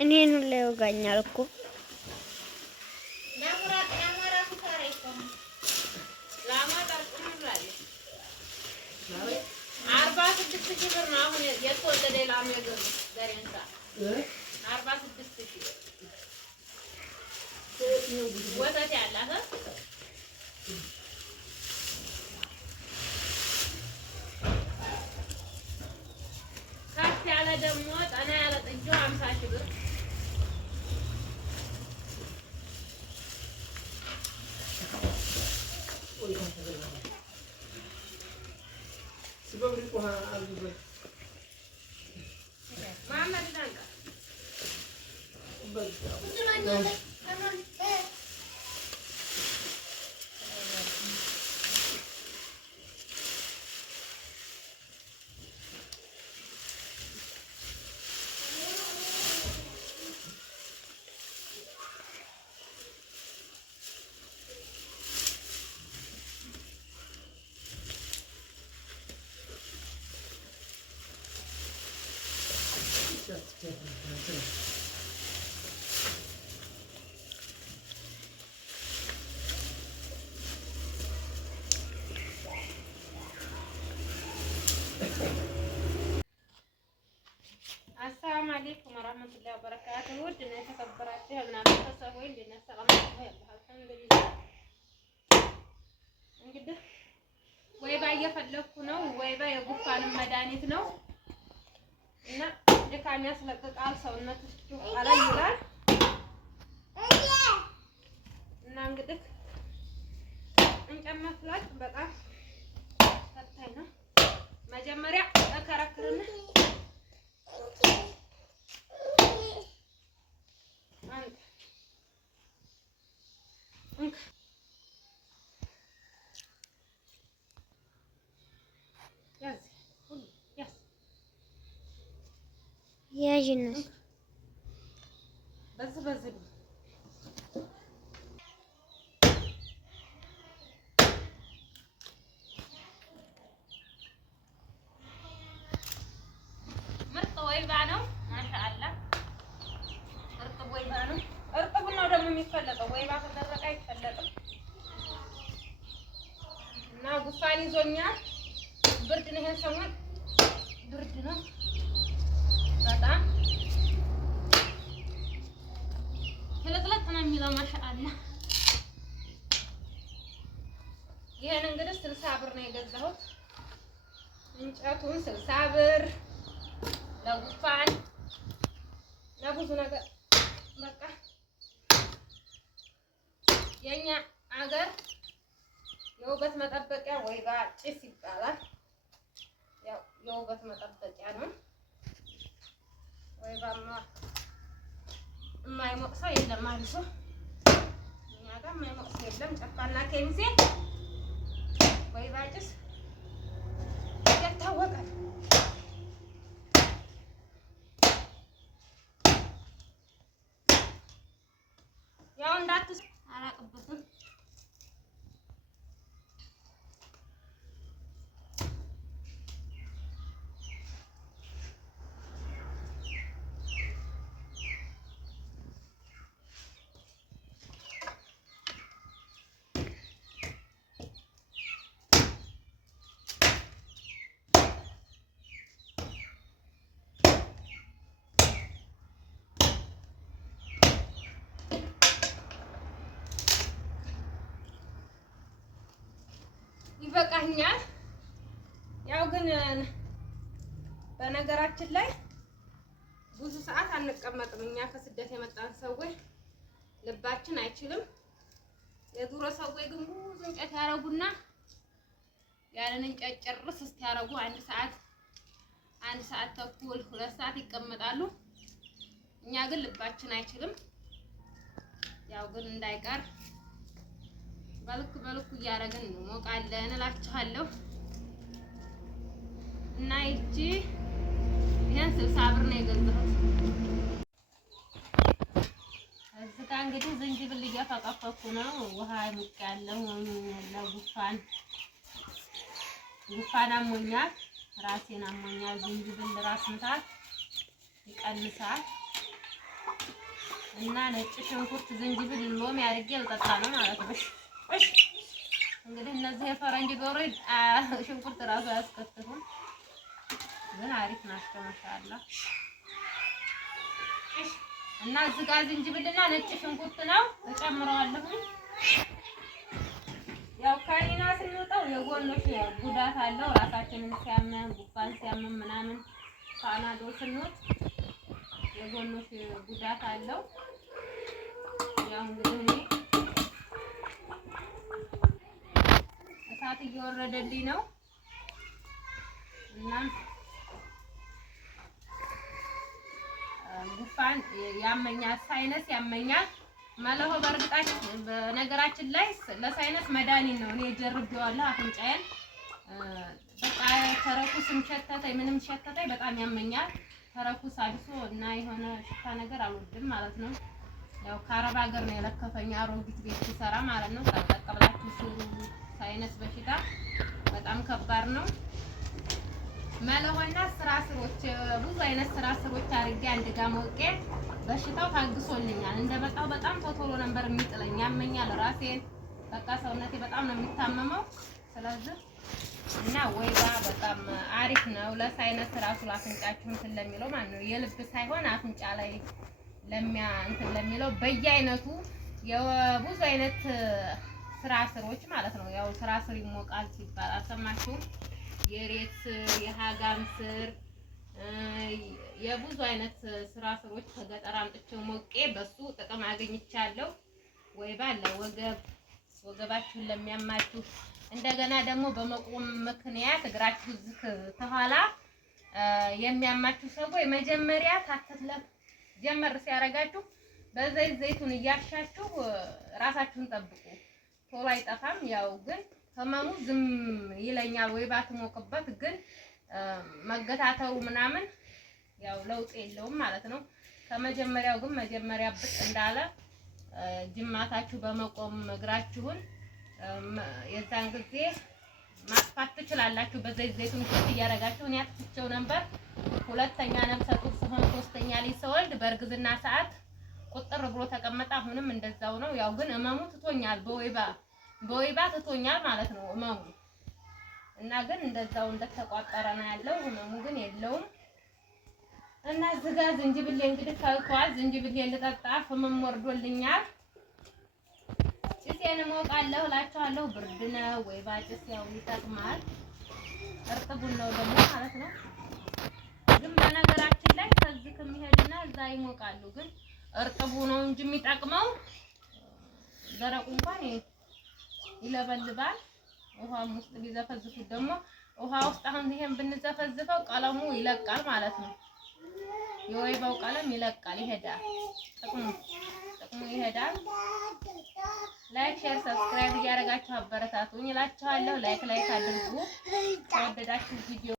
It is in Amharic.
እኔን ላይ ወጋኛል እኮ ደግሞ ጠና ያለ ጥጆ 50 ሺህ ብር السلام عليكم ورحمة الله وبركاته. ودنا የተከበራችሁ ምናምን ተሰቦይ እንደና ሰላም ነው ያለው አልሐምዱሊላህ። እንግዲህ ወይባ እየፈለኩ ነው። ወይባ የጉፋን መድኃኒት ነው እና ድካም ያስለቅቃል፣ ሰውነታችሁ ቀለል ይላል እና እንግዲህ እንጨመፍላጭ በጣም ፈታኝ ነው። መጀመሪያ ተከራክርና ያጅነስ በዚህ ምርጥ ወይባ ነው። ማሻአላህ ምርጥ ወይባ ነው። እርጥቡን ነው ደግሞ የሚፈለጠው። ወይባ ተደረቀ አይፈለጥም እና ጉፋን ይዞኛል። ብርድ ነው። ይሄን ሰሞን ብርድ ነው በጣም ፍልቅልቅ ነው የሚለው ማሻአላህ። ይሄን እንግዲህ 60 ብር ነው የገዛሁት። እንጨቱን 60 ብር ለጉፋን ለብዙ ነገር በቃ የኛ አገር የውበት መጠበቂያ ወይባ ጭስ ይባላል። ያው የውበት መጠበቂያ ነው። ወይባማ የማይሞቅ ሰው የለም ማለት ነው። እኛ ጋር የማይሞቅ ሰው የለም። ጨፋና ኬሚሴ ወይባ ጭስ የታወቀ ያው እንዳትስ አላቅበትም። ይበቃኛል። ያው ግን በነገራችን ላይ ብዙ ሰዓት አንቀመጥም። እኛ ከስደት የመጣን ሰዎች ልባችን አይችልም። የዱሮ ሰዎች ግን ብዙ እንጨት ያረጉና ያንን እንጨት ጭርስ እስኪያረጉ አንድ ሰዓት ተኩል 2 ሰዓት ይቀመጣሉ። እኛ ግን ልባችን አይችልም። ያው ግን እንዳይቀር በልኩ እያደረግን እንሞቃለን እላችኋለሁ። እና ይሄን 60 ብር ነው የገዛሁት። እዚህ ጋር እንግዲህ ዝንጅብል እየፈቀፈኩ ነው። ውሃ ሙቅ ያለው ጉንፋን አሞኛል፣ ራሴን አሞኛል። ዝንጅብል ራስ ምታት ይቀንሳል እና ነጭ ሽንኩርት፣ ዝንጅብል፣ ሎሚ አድርጌ ልጠጣ ነው ማለት ነው። እንግዲህ እነዚህ የፈረንጅ ዶሮ ሽንኩርት ራሱ አያስከትፉም፣ ግን አሪፍ ናቸው ማሻአላ። እና እዚህ ጋር ዝንጅብልና ነጭ ሽንኩርት ነው እጨምረዋለሁ። ያው ከኒና ስንወጣው የጎኖሽ ጉዳት አለው። ራሳችንን ሲያመን ጉንፋን ሲያመን ምናምን ፓናዶ ስንወጥ የጎኖሽ ጉዳት አለው። ያው እንግዲህ እሳት እየወረደልኝ ነው እና ጉንፋን ያመኛል፣ ሳይነስ ያመኛል። መለሆ በነገራችን ላይ ለሳይነስ መድኃኒት ነው። እኔ ጀርቤዋለሁ። አፍንጫዬን በቃ ተረኩስም ሸተተኝ ምንም ሸተተኝ በጣም ያመኛል። ተረኩስ አድሶ እና የሆነ ሽታ ነገር አልወድም ማለት ነው። ያው ከአረብ ሀገር ነው የለከፈኝ አሮጊት ቤት ሲሰራ ማለት ነው። ተቀብላችሁ ስሩ። ሳይነስ በሽታ በጣም ከባድ ነው። መለሆና ስራ ስሮች ብዙ አይነት ስራ ስሮች አድርጌ አንድ ጋር ሞቄ በሽታው ታግሶልኛል። እንደመጣው በጣም ቶሎ ነበር የሚጥለኝ፣ ያመኛል ራሴን በቃ ሰውነቴ በጣም ነው የሚታመመው። ስለዚህ እና ወይባ በጣም አሪፍ ነው ለሳይነስ ራሱ ለአፍንጫችሁ እንትን ለሚለው ማለት ነው። የልብ ሳይሆን አፍንጫ ላይ ለሚለው በየአይነቱ የብዙ አይነት ስራ ስሮች ማለት ነው። ያው ስራ ስር ይሞቃል ሲባል አልሰማችሁም? የሬት የሀጋም ስር የብዙ አይነት ስራ ስሮች ከገጠር አምጥቼው ሞቄ በሱ ጥቅም አገኝቻለሁ። ወይባ ወገባችሁን ለሚያማችሁ እንደገና ደግሞ በመቆም ምክንያት እግራችሁ ዝክ ተኋላ የሚያማችሁ ሰዎች መጀመሪያ ታተትለፍ ጀመር ሲያረጋችሁ ዘይቱን እያሻችሁ ራሳችሁን ጠብቁ። ቶሎ አይጠፋም። ያው ግን ህመሙ ዝም ይለኛል። ወይባ ትሞቅበት ግን መገታተሩ ምናምን ያው ለውጥ የለውም ማለት ነው። ከመጀመሪያው ግን መጀመሪያ ብጥ እንዳለ ጅማታችሁ በመቆም እግራችሁን የዛን ጊዜ ማጥፋት ትችላላችሁ። ዘይቱን እያረጋችሁ እኔ አጥፍቼው ነበር። ሁለተኛ ነፍሰ ጡር ስሆን ሶስተኛ ልጅ ስወልድ በእርግዝና ሰዓት ቁጥር ብሎ ተቀመጠ። አሁንም እንደዛው ነው። ያው ግን ህመሙ ትቶኛል። በወይባ ትቶኛል ማለት ነው ህመሙ እና ግን እንደዛው እንደተቋጠረ ነው ያለው። ህመሙ ግን የለውም። እና ዝጋ ዝንጅብል እንግዲህ ካልኳል ዝንጅብል ልጠጣ ህመም ወርዶልኛል። ጭሴን እሞቃለሁ እላችኋለሁ። ብርድ ነው ወይባ ጭስ ያው ይጠቅማል። እርጥቡን ነው ደግሞ ማለት ነው። ግን በነገራችን ላይ ከዚህ ከሚሄድና እዛ ይሞቃሉ። ግን እርጥቡ ነው እንጂ የሚጠቅመው ደረቁ እንኳን ይለበልባል። ውሃም ውስጥ ቢዘፈዝፉት ደግሞ ውሃ ውስጥ አሁን ይሄን ብንዘፈዝፈው ቀለሙ ይለቃል ማለት ነው። የወይባው ቀለም ይለቃል፣ ይሄዳል። ጥቅሙ ይሄዳል። ላይክ፣ ሼር፣ ሰብስክራይብ እያደረጋችሁ አበረታቱኝ እላችኋለሁ። ላይክ አድርጉ ከወደዳችሁ ቪዲዮ